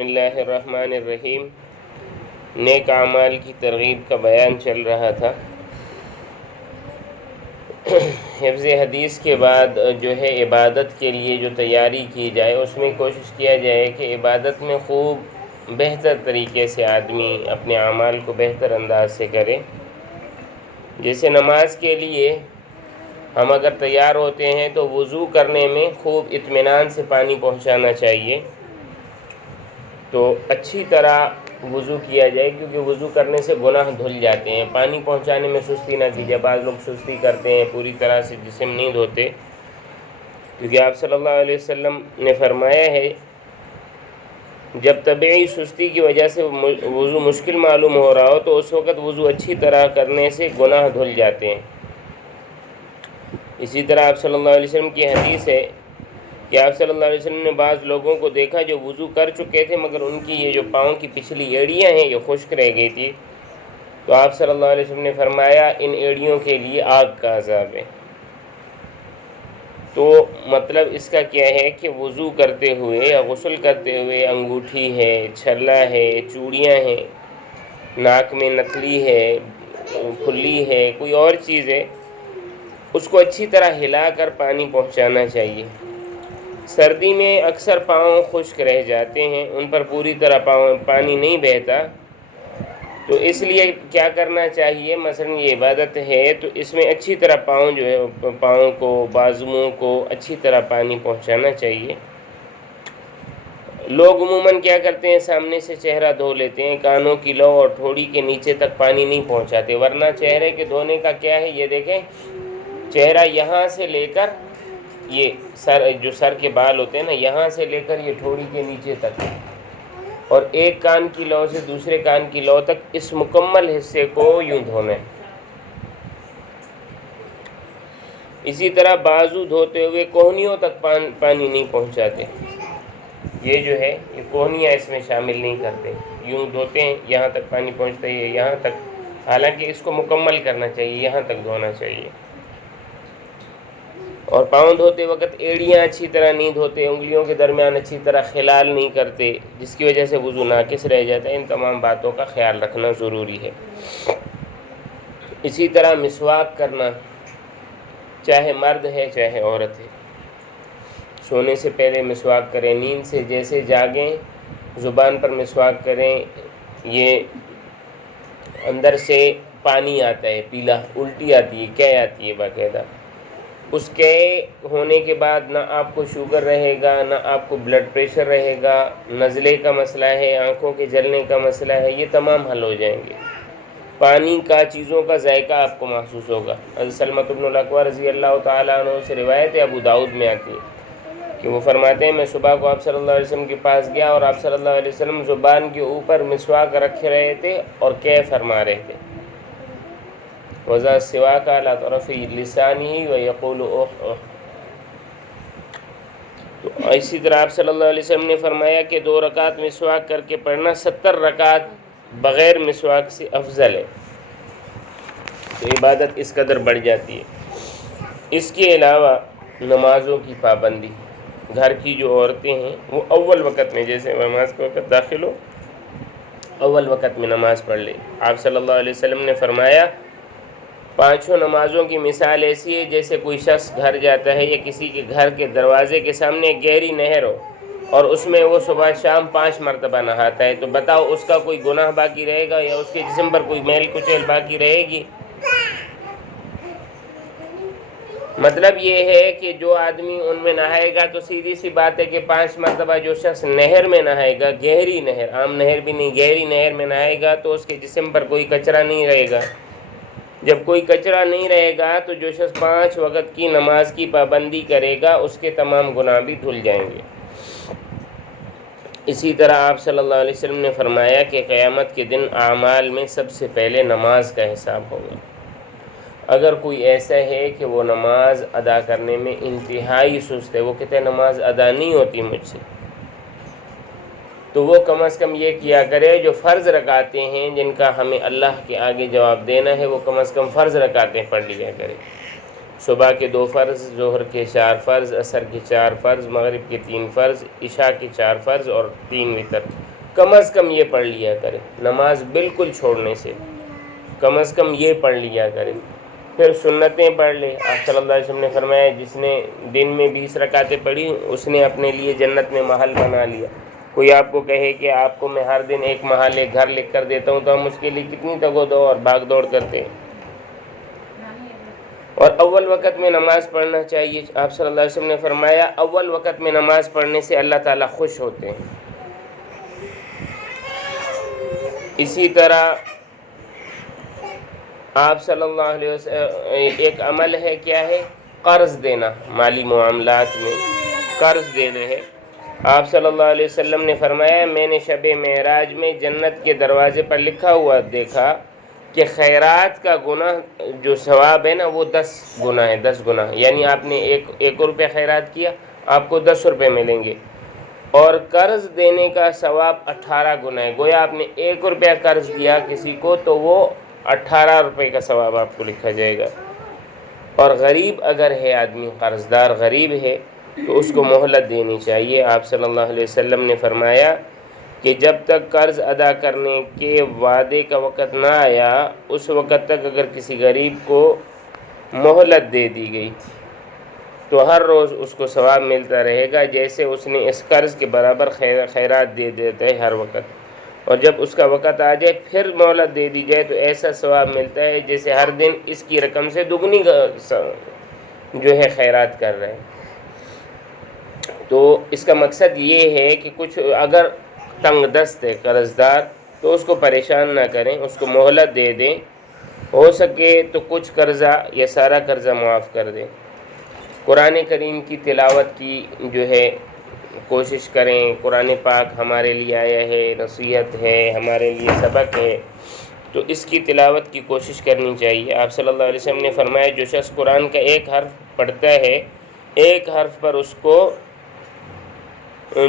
بسم اللہ الرحمن الرحیم۔ نیک اعمال کی ترغیب کا بیان چل رہا تھا۔ حفظ حدیث کے بعد جو ہے عبادت کے لیے جو تیاری کی جائے اس میں کوشش کیا جائے کہ عبادت میں خوب بہتر طریقے سے آدمی اپنے اعمال کو بہتر انداز سے کرے۔ جیسے نماز کے لیے ہم اگر تیار ہوتے ہیں تو وضو کرنے میں خوب اطمینان سے پانی پہنچانا چاہیے، تو اچھی طرح وضو کیا جائے، کیونکہ وضو کرنے سے گناہ دھل جاتے ہیں۔ پانی پہنچانے میں سستی نہ کیجیے۔ بعض لوگ سستی کرتے ہیں، پوری طرح سے جسم نہیں دھوتے، کیونکہ آپ صلی اللہ علیہ وسلم نے فرمایا ہے جب طبعی سستی کی وجہ سے وضو مشکل معلوم ہو رہا ہو تو اس وقت وضو اچھی طرح کرنے سے گناہ دھل جاتے ہیں۔ اسی طرح آپ صلی اللہ علیہ وسلم کی حدیث ہے کہ آپ صلی اللہ علیہ وسلم نے بعض لوگوں کو دیکھا جو وضو کر چکے تھے مگر ان کی یہ جو پاؤں کی پچھلی ایڑیاں ہیں یہ خشک رہ گئی تھی، تو آپ صلی اللہ علیہ وسلم نے فرمایا ان ایڑیوں کے لیے آگ کا عذاب ہے۔ تو مطلب اس کا کیا ہے کہ وضو کرتے ہوئے یا غسل کرتے ہوئے انگوٹھی ہے، چھلا ہے، چوڑیاں ہیں، ناک میں نتلی ہے، کھلی ہے، کوئی اور چیز ہے، اس کو اچھی طرح ہلا کر پانی پہنچانا چاہیے۔ سردی میں اکثر پاؤں خشک رہ جاتے ہیں، ان پر پوری طرح پانی نہیں بہتا، تو اس لیے کیا کرنا چاہیے؟ مثلا یہ عبادت ہے تو اس میں اچھی طرح پاؤں جو ہے پاؤں کو، بازوؤں کو اچھی طرح پانی پہنچانا چاہیے۔ لوگ عموماً کیا کرتے ہیں، سامنے سے چہرہ دھو لیتے ہیں، کانوں کی لو اور ٹھوڑی کے نیچے تک پانی نہیں پہنچاتے، ورنہ چہرے کے دھونے کا کیا ہے یہ دیکھیں، چہرہ یہاں سے لے کر یہ جو سر کے بال ہوتے ہیں نا، یہاں سے لے کر یہ ٹھوڑی کے نیچے تک، اور ایک کان کی لو سے دوسرے کان کی لو تک، اس مکمل حصے کو یوں دھونا ہے۔ اسی طرح بازو دھوتے ہوئے کوہنیوں تک پانی نہیں پہنچاتے، یہ جو ہے یہ کوہنیاں اس میں شامل نہیں کرتے، یوں دھوتے ہیں یہاں تک پانی پہنچتا ہے یہاں تک، حالانکہ اس کو مکمل کرنا چاہیے، یہاں تک دھونا چاہیے۔ اور پاؤں دھوتے وقت ایڑیاں اچھی طرح نہیں دھوتے، انگلیوں کے درمیان اچھی طرح خلال نہیں کرتے، جس کی وجہ سے وضو ناقص رہ جاتا ہے۔ ان تمام باتوں کا خیال رکھنا ضروری ہے۔ اسی طرح مسواک کرنا، چاہے مرد ہے چاہے عورت ہے، سونے سے پہلے مسواک کریں، نیند سے جیسے جاگیں زبان پر مسواک کریں۔ یہ اندر سے پانی آتا ہے پیلا، الٹی آتی ہے، کیے آتی ہے باقاعدہ، اس کے ہونے کے بعد نہ آپ کو شوگر رہے گا، نہ آپ کو بلڈ پریشر رہے گا، نزلے کا مسئلہ ہے، آنکھوں کے جلنے کا مسئلہ ہے، یہ تمام حل ہو جائیں گے۔ پانی کا، چیزوں کا ذائقہ آپ کو محسوس ہوگا۔ حضرت سلمۃ بن الاکوع رضی اللہ تعالیٰ عنہ سے روایت ہے، ابو داؤد میں آتی ہے کہ وہ فرماتے ہیں میں صبح کو آپ صلی اللہ علیہ وسلم کے پاس گیا اور آپ صلی اللہ علیہ وسلم زبان کے اوپر مسواک رکھ رہے تھے اور کیف فرما رہے تھے، وَذَا السِّوَاكَ عَلَىٰ طَرَفِي لِسَانِهِ وَيَقُولُ اُحْ اُحْ۔ تو اسی طرح آپ صلی اللہ علیہ وسلم نے فرمایا کہ 2 رکعت مسواک کر کے پڑھنا 70 رکعت بغیر مسواک سے افضل ہے، تو عبادت اس قدر بڑھ جاتی ہے۔ اس کے علاوہ نمازوں کی پابندی، گھر کی جو عورتیں ہیں وہ اول وقت میں، جیسے نماز کا وقت داخل ہو اول وقت میں نماز پڑھ لے۔ آپ صلی اللہ علیہ وسلم نے فرمایا 5 نمازوں کی مثال ایسی ہے جیسے کوئی شخص گھر جاتا ہے یا کسی کے گھر کے دروازے کے سامنے ایک گہری نہر ہو اور اس میں وہ صبح شام 5 مرتبہ نہاتا ہے، تو بتاؤ اس کا کوئی گناہ باقی رہے گا یا اس کے جسم پر کوئی میل کچیل باقی رہے گی؟ مطلب یہ ہے کہ جو آدمی ان میں نہائے گا تو سیدھی سی بات ہے کہ 5 مرتبہ جو شخص نہر میں نہائے گا، گہری نہر، عام نہر بھی نہیں، گہری نہر میں نہائے گا تو اس کے جسم پر کوئی کچرا نہیں رہے گا۔ جب کوئی کچرا نہیں رہے گا تو جو شخص 5 وقت کی نماز کی پابندی کرے گا اس کے تمام گناہ بھی دھل جائیں گے۔ اسی طرح آپ صلی اللہ علیہ وسلم نے فرمایا کہ قیامت کے دن اعمال میں سب سے پہلے نماز کا حساب ہوگا۔ اگر کوئی ایسا ہے کہ وہ نماز ادا کرنے میں انتہائی سست ہے، وہ کہتے ہیں نماز ادا نہیں ہوتی مجھ سے، تو وہ کم از کم یہ کیا کرے جو فرض رکعتیں ہیں جن کا ہمیں اللہ کے آگے جواب دینا ہے، وہ کم از کم فرض رکعتیں پڑھ لیا کرے۔ صبح کے 2 فرض، ظہر کے 4 فرض، عصر کے 4 فرض، مغرب کے 3 فرض، عشاء کے 4 فرض اور 3 وتر، کم از کم یہ پڑھ لیا کرے نماز بالکل چھوڑنے سے، کم از کم یہ پڑھ لیا کرے۔ پھر سنتیں پڑھ لے۔ آپ صلی اللہ علیہ وسلم نے فرمایا جس نے دن میں 20 رکعتیں پڑھی اس نے اپنے لیے جنت میں محل بنا لیا۔ کوئی آپ کو کہے کہ آپ کو میں ہر دن ایک محل ایک گھر لکھ کر دیتا ہوں تو ہم اس کے لیے کتنی تگ و دو اور بھاگ دوڑ کرتے ہیں۔ اور اول وقت میں نماز پڑھنا چاہیے۔ آپ صلی اللہ علیہ وسلم نے فرمایا اول وقت میں نماز پڑھنے سے اللہ تعالیٰ خوش ہوتے ہیں۔ اسی طرح آپ صلی اللہ علیہ وسلم ایک عمل ہے، کیا ہے؟ قرض دینا۔ مالی معاملات میں قرض دینا ہے۔ آپ صلی اللہ علیہ وسلم نے فرمایا میں نے شب معراج میں جنت کے دروازے پر لکھا ہوا دیکھا کہ خیرات کا گناہ جو ثواب ہے نا وہ 10 گنا ہے، 10 گنا، یعنی آپ نے ایک روپے خیرات کیا آپ کو 10 روپے ملیں گے، اور قرض دینے کا ثواب 18 گنا ہے۔ گویا آپ نے 1 روپیہ قرض دیا کسی کو تو وہ 18 روپے کا ثواب آپ کو لکھا جائے گا۔ اور غریب اگر ہے آدمی، قرض دار غریب ہے تو اس کو مہلت دینی چاہیے۔ آپ صلی اللہ علیہ وسلم نے فرمایا کہ جب تک قرض ادا کرنے کے وعدے کا وقت نہ آیا اس وقت تک اگر کسی غریب کو مہلت دے دی گئی تو ہر روز اس کو ثواب ملتا رہے گا جیسے اس نے اس قرض کے برابر خیرات دے دیتا ہے ہر وقت۔ اور جب اس کا وقت آ جائے پھر مہلت دے دی جائے تو ایسا ثواب ملتا ہے جیسے ہر دن اس کی رقم سے دگنی جو ہے خیرات کر رہے ہیں۔ تو اس کا مقصد یہ ہے کہ کچھ اگر تنگ دست ہے قرض دار تو اس کو پریشان نہ کریں، اس کو مہلت دے دیں، ہو سکے تو کچھ قرضہ یا سارا قرضہ معاف کر دیں۔ قرآن کریم کی تلاوت کی جو ہے کوشش کریں۔ قرآن پاک ہمارے لیے آیا ہے، نصیحت ہے، ہمارے لیے سبق ہے، تو اس کی تلاوت کی کوشش کرنی چاہیے۔ آپ صلی اللہ علیہ وسلم نے فرمایا جو شخص قرآن کا ایک حرف پڑھتا ہے ایک حرف پر اس کو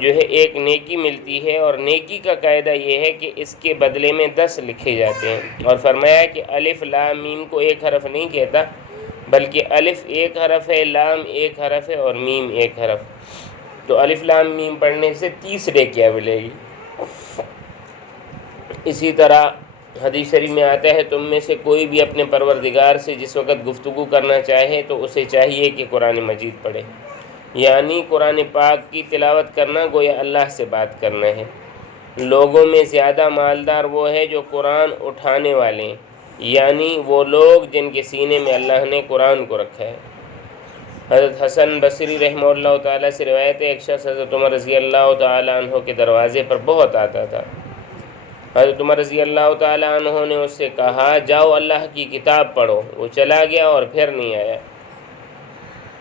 جو ہے ایک نیکی ملتی ہے، اور نیکی کا قاعدہ یہ ہے کہ اس کے بدلے میں 10 لکھے جاتے ہیں۔ اور فرمایا کہ الف لام میم کو ایک حرف نہیں کہتا بلکہ الف ایک حرف ہے، لام ایک حرف ہے اور میم ایک حرف، تو الف لام میم پڑھنے سے 30 نیکیاں ملے گی۔ اسی طرح حدیث شریف میں آتا ہے تم میں سے کوئی بھی اپنے پروردگار سے جس وقت گفتگو کرنا چاہے تو اسے چاہیے کہ قرآن مجید پڑھے، یعنی قرآن پاک کی تلاوت کرنا گویا اللہ سے بات کرنا ہے۔ لوگوں میں زیادہ مالدار وہ ہے جو قرآن اٹھانے والے ہیں، یعنی وہ لوگ جن کے سینے میں اللہ نے قرآن کو رکھا ہے۔ حضرت حسن بصری رحمہ اللہ تعالیٰ سے روایت ہے ایک شخص حضرت عمر رضی اللہ تعالیٰ عنہ کے دروازے پر بہت آتا تھا۔ حضرت عمر رضی اللہ تعالیٰ عنہ نے اس سے کہا جاؤ اللہ کی کتاب پڑھو، وہ چلا گیا اور پھر نہیں آیا۔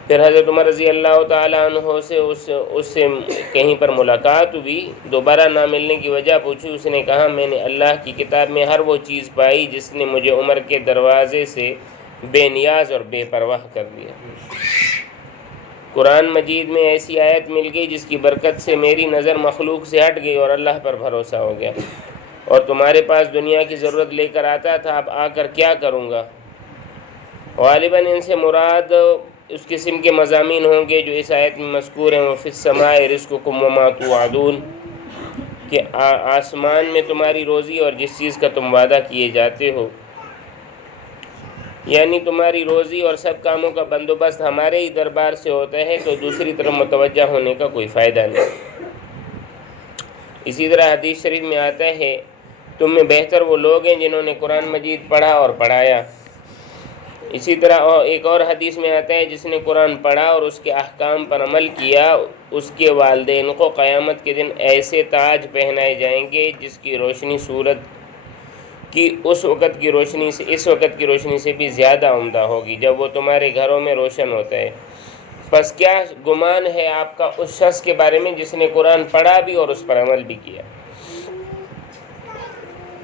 پھر حضرت عمر رضی اللہ تعالیٰ عنہ سے اس سے کہیں پر ملاقات ہوئی، دوبارہ نہ ملنے کی وجہ پوچھی، اس نے کہا میں نے اللہ کی کتاب میں ہر وہ چیز پائی جس نے مجھے عمر کے دروازے سے بے نیاز اور بے پرواہ کر دیا۔ قرآن مجید میں ایسی آیت مل گئی جس کی برکت سے میری نظر مخلوق سے ہٹ گئی اور اللہ پر بھروسہ ہو گیا، اور تمہارے پاس دنیا کی ضرورت لے کر آتا تھا، اب آ کر کیا کروں گا؟ غالباً ان سے مراد اس قسم کے مضامین ہوں گے جو اس آیت میں مذکور ہیں، وَفِي السَّمَاءِ رِزْقُكُمْ وَمَا تُوعَدُونَ، کہ آسمان میں تمہاری روزی اور جس چیز کا تم وعدہ کیے جاتے ہو، یعنی تمہاری روزی اور سب کاموں کا بندوبست ہمارے ہی دربار سے ہوتا ہے تو دوسری طرف متوجہ ہونے کا کوئی فائدہ نہیں۔ اسی طرح حدیث شریف میں آتا ہے تم میں بہتر وہ لوگ ہیں جنہوں نے قرآن مجید پڑھا اور پڑھایا۔ اسی طرح ایک اور حدیث میں آتا ہے جس نے قرآن پڑھا اور اس کے احکام پر عمل کیا اس کے والدین کو قیامت کے دن ایسے تاج پہنائے جائیں گے جس کی روشنی سورج کی اس وقت کی روشنی سے اس وقت کی روشنی سے بھی زیادہ عمدہ ہوگی جب وہ تمہارے گھروں میں روشن ہوتا ہے۔ پس کیا گمان ہے آپ کا اس شخص کے بارے میں جس نے قرآن پڑھا بھی اور اس پر عمل بھی کیا۔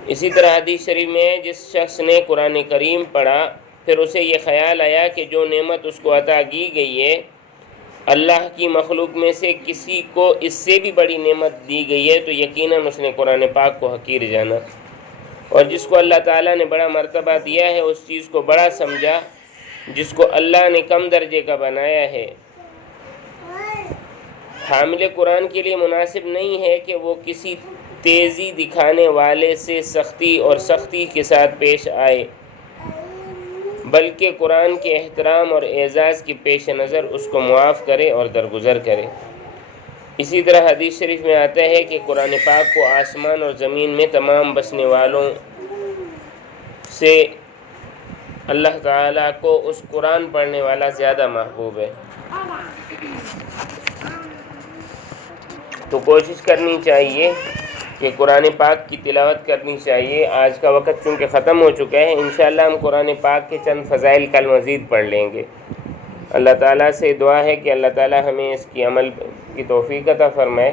اسی طرح حدیث شریف میں جس شخص نے قرآن کریم پڑھا پھر اسے یہ خیال آیا کہ جو نعمت اس کو عطا کی گئی ہے اللہ کی مخلوق میں سے کسی کو اس سے بھی بڑی نعمت دی گئی ہے تو یقیناً اس نے قرآن پاک کو حقیر جانا، اور جس کو اللہ تعالیٰ نے بڑا مرتبہ دیا ہے اس چیز کو بڑا سمجھا جس کو اللہ نے کم درجے کا بنایا ہے، حامل قرآن کے لیے مناسب نہیں ہے کہ وہ کسی تیزی دکھانے والے سے سختی کے ساتھ پیش آئے، بلکہ قرآن کے احترام اور اعزاز کے پیش نظر اس کو معاف کرے اور درگزر کرے۔ اسی طرح حدیث شریف میں آتا ہے کہ قرآن پاک کو آسمان اور زمین میں تمام بسنے والوں سے اللہ تعالیٰ کو اس قرآن پڑھنے والا زیادہ محبوب ہے۔ تو کوشش کرنی چاہیے کہ قرآن پاک کی تلاوت کرنی چاہیے۔ آج کا وقت چونکہ ختم ہو چکا ہے، انشاءاللہ ہم قرآن پاک کے چند فضائل کل مزید پڑھ لیں گے۔ اللہ تعالیٰ سے دعا ہے کہ اللہ تعالیٰ ہمیں اس کی عمل کی توفیق عطا فرمائے۔